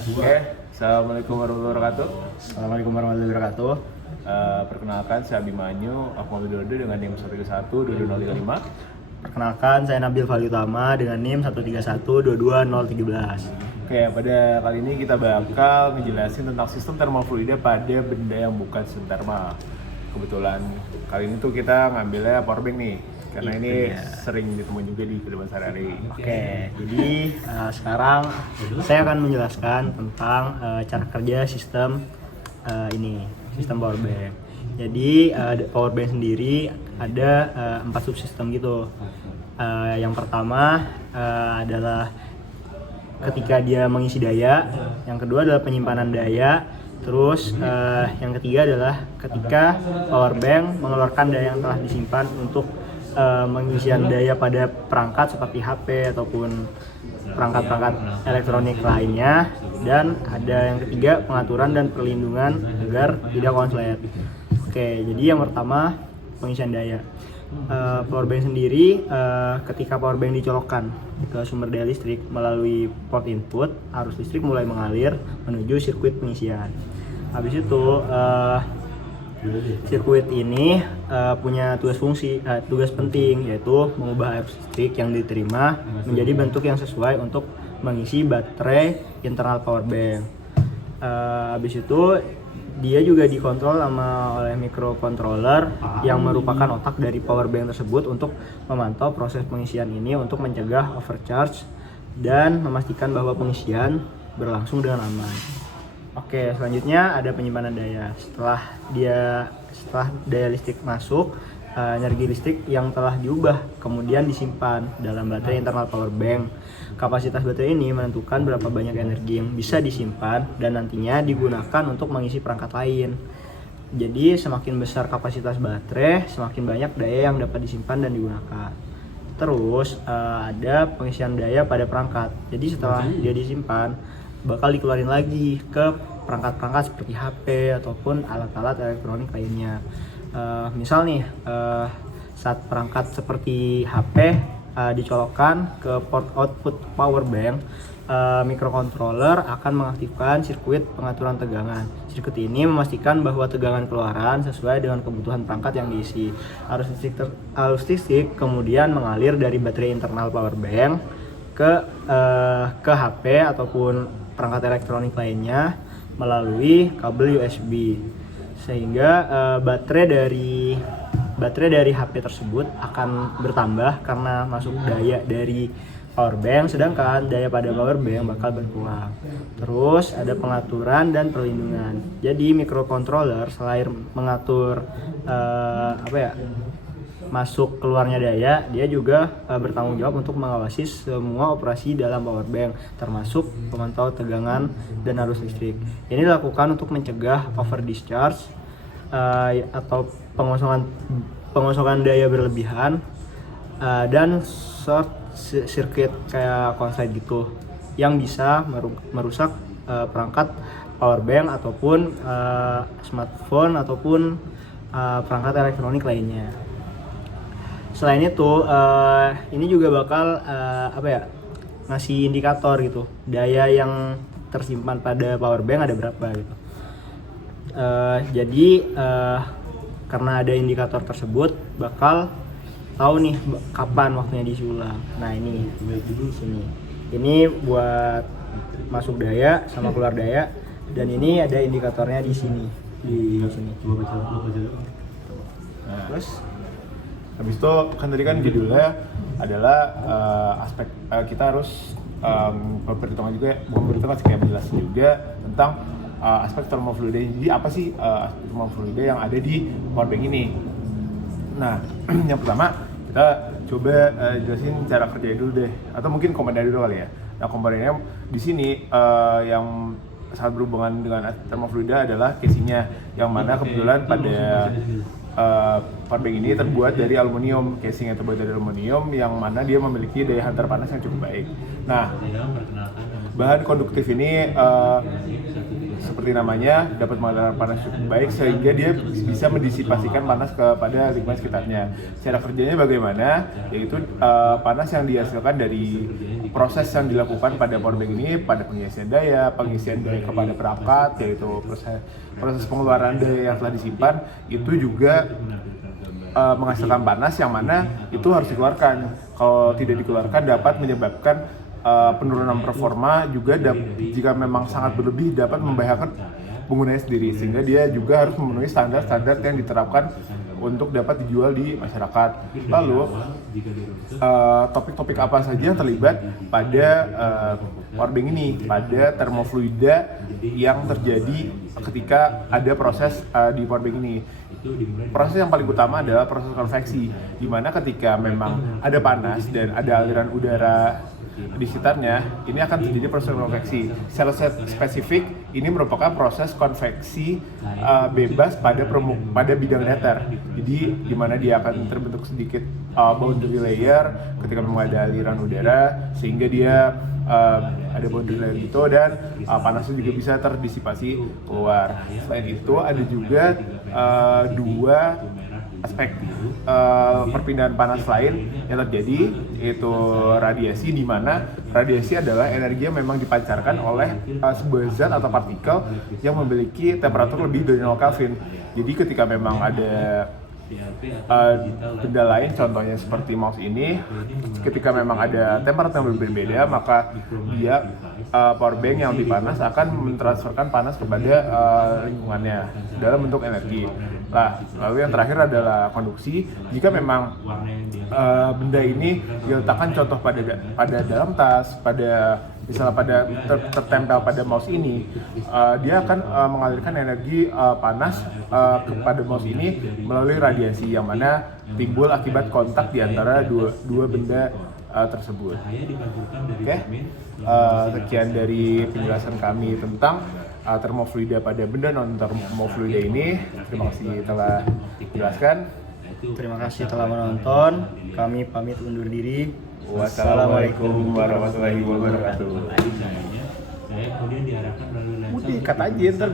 Oke, Assalamualaikum warahmatullahi wabarakatuh. Assalamualaikum warahmatullahi wabarakatuh. Perkenalkan, saya Abimanyu, aku mau Widodo dengan NIM 131-22035. Perkenalkan, saya Nabil Faliutama dengan NIM 131-22013. Oke, pada kali ini kita bakal ngejelasin tentang sistem termofluida pada benda yang bukan sistem termal. Kebetulan kali ini tuh kita ngambilnya powerbank nih, karena ini sering ditemuin juga di kehidupan sehari-hari. Oke, jadi sekarang saya akan menjelaskan tentang cara kerja sistem sistem powerbank. Jadi powerbank sendiri ada 4 subsistem gitu. Yang pertama adalah ketika dia mengisi daya, yang kedua adalah penyimpanan daya, terus yang ketiga adalah ketika powerbank mengeluarkan daya yang telah disimpan untuk pengisian daya pada perangkat seperti HP ataupun perangkat-perangkat elektronik lainnya, dan ada yang ketiga pengaturan dan perlindungan agar tidak konslet. Oke, jadi yang pertama pengisian daya. Powerbank sendiri ketika powerbank dicolokkan ke sumber daya listrik melalui port input, arus listrik mulai mengalir menuju sirkuit pengisian. Habis itu sirkuit ini punya tugas penting, yaitu mengubah arus listrik yang diterima menjadi bentuk yang sesuai untuk mengisi baterai internal powerbank. Habis itu dia juga dikontrol oleh microcontroller yang merupakan otak dari powerbank tersebut untuk memantau proses pengisian ini untuk mencegah overcharge dan memastikan bahwa pengisian berlangsung dengan aman. Oke, selanjutnya ada penyimpanan daya. Setelah daya listrik masuk, energi listrik yang telah diubah kemudian disimpan dalam baterai internal powerbank. Kapasitas baterai ini menentukan berapa banyak energi yang bisa disimpan dan nantinya digunakan untuk mengisi perangkat lain. Jadi semakin besar kapasitas baterai, semakin banyak daya yang dapat disimpan dan digunakan. Terus ada pengisian daya pada perangkat. Jadi setelah dia disimpan, bakal dikeluarin lagi ke perangkat-perangkat seperti HP ataupun alat-alat elektronik lainnya. Misal nih, saat perangkat seperti HP dicolokkan ke port output powerbank, microcontroller akan mengaktifkan sirkuit pengaturan tegangan. Sirkuit ini memastikan bahwa tegangan keluaran sesuai dengan kebutuhan perangkat yang diisi. Arus listrik kemudian mengalir dari baterai internal powerbank ke HP ataupun perangkat elektronik lainnya melalui kabel USB, sehingga baterai dari HP tersebut akan bertambah karena masuk daya dari powerbank, sedangkan daya pada powerbank bakal berkurang. Terus ada pengaturan dan perlindungan. Jadi microcontroller selain mengatur masuk keluarnya daya, dia juga bertanggung jawab untuk mengawasi semua operasi dalam powerbank, termasuk memantau tegangan dan arus listrik. Ini dilakukan untuk mencegah over discharge atau pengosongan daya berlebihan dan short circuit kayak konslet gitu, yang bisa merusak perangkat powerbank ataupun smartphone ataupun perangkat elektronik lainnya. Selain itu, ini juga bakal ngasih indikator gitu, daya yang tersimpan pada powerbank ada berapa gitu. Jadi karena ada indikator tersebut, bakal tahu nih kapan waktunya diisi ulang. Nah ini sini, ini buat masuk daya sama keluar daya, dan ini ada indikatornya di sini. Nah, terus habis itu kan tadi kan judulnya adalah aspek kita harus memperhitungkan juga, kayak menjelaskan juga tentang aspek termofluida. Jadi apa sih aspek termofluida yang ada di powerbank ini? Nah, yang pertama kita coba jelasin cara kerjanya dulu deh, atau mungkin komponen dulu kali ya. Nah, komponennya di sini yang sangat berhubungan dengan termofluida adalah casingnya, yang mana kebetulan pada powerbank ini terbuat dari aluminium. Casing yang terbuat dari aluminium, yang mana dia memiliki daya hantar panas yang cukup baik. Nah, bahan konduktif ini seperti seperti namanya, dapat mengalirkan panas cukup baik sehingga dia bisa mendisipasikan panas kepada lingkungan sekitarnya. Cara kerjanya bagaimana? Yaitu panas yang dihasilkan dari proses yang dilakukan pada powerbank ini, pada pengisian daya kepada perangkat, yaitu proses pengeluaran daya yang telah disimpan, itu juga menghasilkan panas yang mana itu harus dikeluarkan. Kalau tidak dikeluarkan dapat menyebabkan penurunan performa, juga jika memang sangat berlebih dapat membahayakan penggunanya sendiri, sehingga dia juga harus memenuhi standar-standar yang diterapkan untuk dapat dijual di masyarakat. Lalu topik-topik apa saja yang terlibat pada powerbank ini, pada termofluida yang terjadi ketika ada proses di powerbank ini. Proses yang paling utama adalah proses konveksi, di mana ketika memang ada panas dan ada aliran udara di sekitarnya, ini akan terjadi proses konveksi. Secara spesifik, ini merupakan proses konveksi bebas pada bidang datar. Jadi, di mana dia akan terbentuk sedikit boundary layer ketika memang ada aliran udara, sehingga dia ada boundary layer itu, dan panasnya juga bisa terdisipasi keluar. Selain itu, ada juga dua aspek perpindahan panas lain yang terjadi, yaitu radiasi, di mana radiasi adalah energi yang memang dipancarkan oleh sebuah zat atau partikel yang memiliki temperatur lebih dari 0 Kelvin. Jadi ketika memang ada benda lain, contohnya seperti mouse ini, ketika memang ada temperatur yang berbeda, maka dia powerbank yang lebih panas akan mentransferkan panas kepada lingkungannya dalam bentuk energi. Nah, lalu yang terakhir adalah konduksi. Jika memang benda ini diletakkan contoh pada dalam tas, misalnya tertempel pada mouse ini, dia akan mengalirkan energi panas kepada mouse ini melalui radiasi yang mana timbul akibat kontak di antara dua benda tersebut. Oke, sekian dari penjelasan kami tentang termofluida pada benda non-termofluida ini. Terima kasih telah dijelaskan. Terima kasih telah menonton. Kami pamit undur diri. Wassalamualaikum warahmatullahi wabarakatuh. Saya kemudian diarahkan melalui lensa. Udah, kata aja ntar.